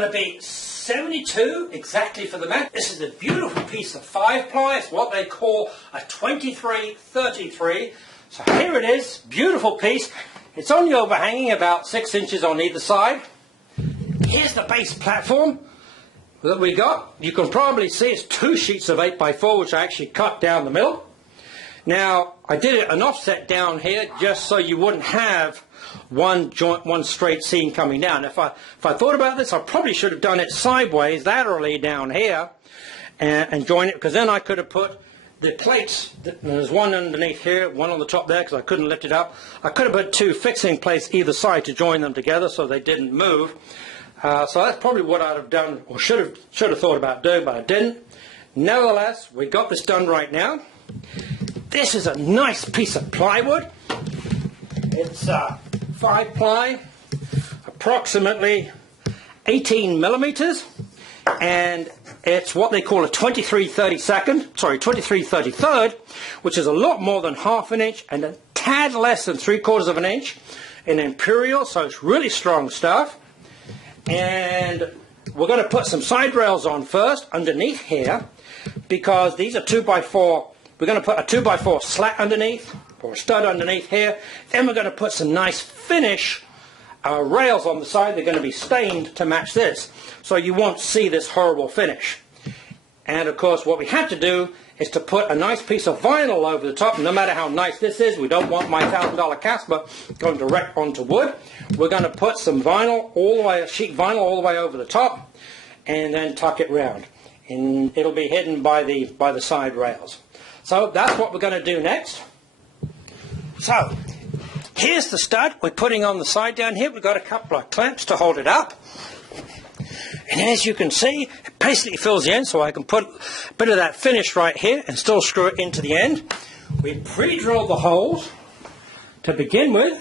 going to be 72 exactly for the mat. This is a beautiful piece of 5-ply. It's what they call a 23-33. So here it is, beautiful piece. It's only overhanging about 6 inches on either side. Here's the base platform that we got. You can probably see it's 2 sheets of 8x4, which I actually cut down the middle. Now, I did an offset down here just so you wouldn't have one joint, one straight seam coming down. If I thought about this, I probably should have done it sideways, laterally down here, and join it, because then I could have put the plates. There's one underneath here, one on the top there, because I couldn't lift it up. I could have put 2 fixing plates either side to join them together so they didn't move. So that's probably what I'd have done, or should have thought about doing, but I didn't. Nevertheless, we got this done right now. This is a nice piece of plywood. It's 5-ply, approximately 18 millimeters, and it's what they call a 23/33, which is a lot more than ½ an inch and a tad less than 3/4 of an inch in imperial, so it's really strong stuff. And we're going to put some side rails on first underneath here, because these are 2x4. We're going to put a 2x4 slat underneath, or a stud underneath here. Then we're going to put some nice finish rails on the side. They're going to be stained to match this, so you won't see this horrible finish. And of course, what we had to do is to put a nice piece of vinyl over the top. No matter how nice this is, we don't want my $1,000 Casper going direct onto wood. We're going to put some vinyl all the way, sheet vinyl all the way over the top, and then tuck it round. And it'll be hidden by the side rails. So that's what we're going to do next. So here's the stud we're putting on the side down here. We've got a couple of clamps to hold it up. And as you can see, it basically fills the end, so I can put a bit of that finish right here and still screw it into the end. We pre-drilled the holes to begin with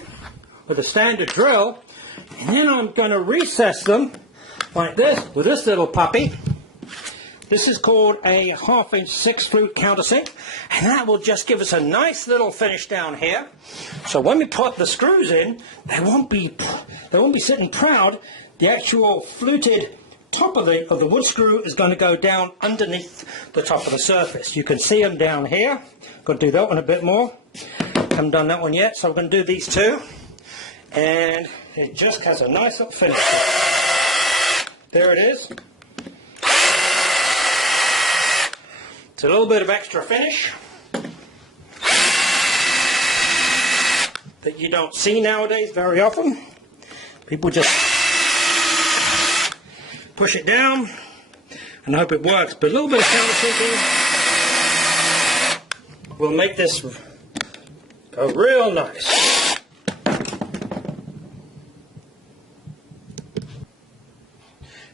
a standard drill, and then I'm going to recess them like this with this little puppy. This is called a ½ inch 6-flute countersink, and that will just give us a nice little finish down here. So when we put the screws in, they won't be sitting proud. The actual fluted top of the wood screw is going to go down underneath the top of the surface. You can see them down here. Got to do that one a bit more. Haven't done that one yet, so we're going to do these two, and it just has a nice little finish. There it is. It's a little bit of extra finish that you don't see nowadays very often. People just push it down and hope it works. But a little bit of countersinking will make this go real nice.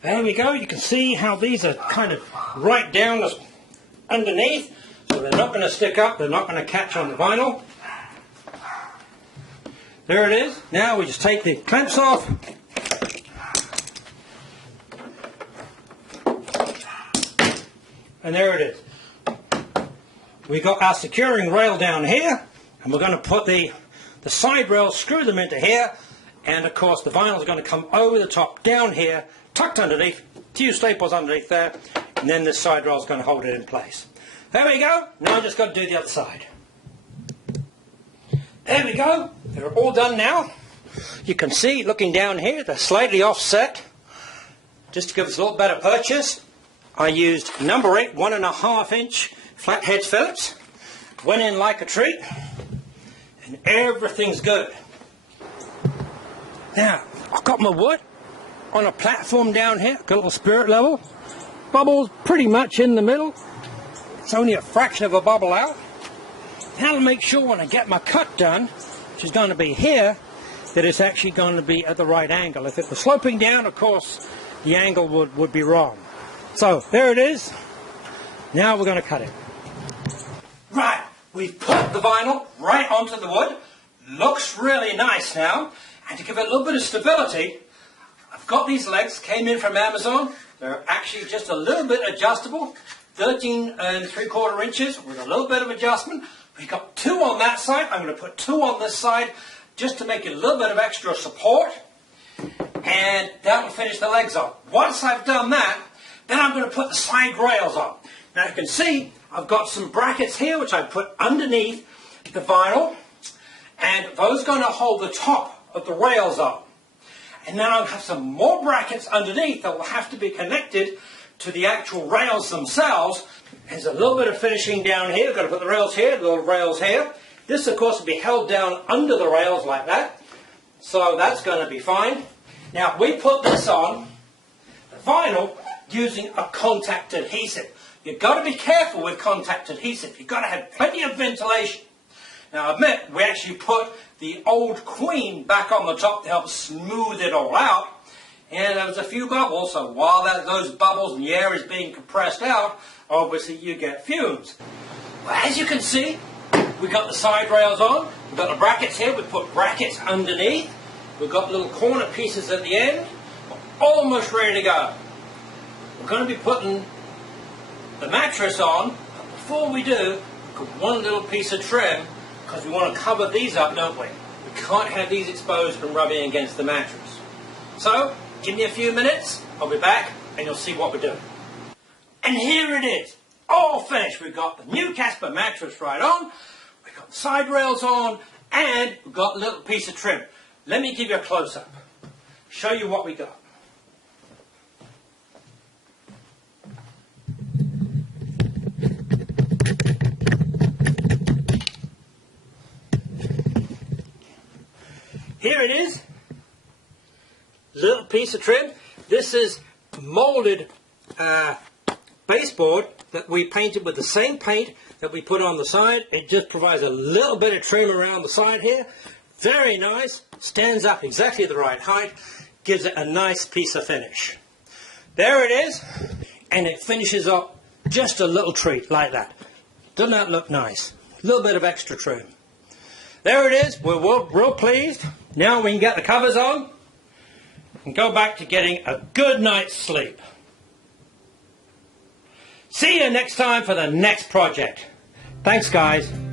There we go. You can see how these are kind of right down underneath, so they're not going to stick up, they're not going to catch on the vinyl. There it is. Now we just take the clamps off, and there it is. We got our securing rail down here, and we're going to put the side rails, screw them into here, and of course the vinyl is going to come over the top down here, tucked underneath, 2 staples underneath there, and then this side rail is going to hold it in place. There we go. Now I've just got to do the other side. There we go. They're all done now. You can see, looking down here, they're slightly offset. Just to give us a little better purchase, I used number 8 1.5 inch flathead Phillips. Went in like a treat, and everything's good. Now, I've got my wood on a platform down here, got a little spirit level. Bubbles pretty much in the middle. It's only a fraction of a bubble out. Now I'll make sure when I get my cut done, which is going to be here, that it's actually going to be at the right angle. If it was sloping down, of course, the angle would be wrong. So there it is. Now we're going to cut it. Right, we've put the vinyl right onto the wood. Looks really nice now. And to give it a little bit of stability, I've got these legs, came in from Amazon. They're actually just a little bit adjustable, 13 3/4 inches with a little bit of adjustment. We've got 2 on that side. I'm going to put 2 on this side just to make it a little bit of extra support. And that will finish the legs on. Once I've done that, then I'm going to put the side rails on. Now you can see I've got some brackets here which I put underneath the vinyl, and those are going to hold the top of the rails up. And then I'll have some more brackets underneath that will have to be connected to the actual rails themselves. There's a little bit of finishing down here. We've got to put the rails here, the little rails here. This of course will be held down under the rails like that. So that's going to be fine. Now we put this on the vinyl using a contact adhesive. You've got to be careful with contact adhesive. You've got to have plenty of ventilation. Now I admit, we actually put the old Queen back on the top to help smooth it all out. And there was a few bubbles, so while those bubbles and the air is being compressed out, obviously you get fumes. Well, as you can see, we've got the side rails on. We've got the brackets here. We put brackets underneath. We've got little corner pieces at the end. We're almost ready to go. We're going to be putting the mattress on. But before we do, we've got one little piece of trim because we want to cover these up, don't we? We can't have these exposed and rubbing against the mattress. So, give me a few minutes. I'll be back and you'll see what we're doing. And here it is. All finished. We've got the new Casper mattress right on. We've got the side rails on. And we've got a little piece of trim. Let me give you a close-up. Show you what we got. Here it is. Little piece of trim. This is molded baseboard that we painted with the same paint that we put on the side. It just provides a little bit of trim around the side here. Very nice. Stands up exactly the right height. Gives it a nice piece of finish. There it is. And it finishes up just a little treat like that. Doesn't that look nice? A little bit of extra trim. There it is. We're real pleased. Now we can get the covers on and go back to getting a good night's sleep. See you next time for the next project. Thanks, guys.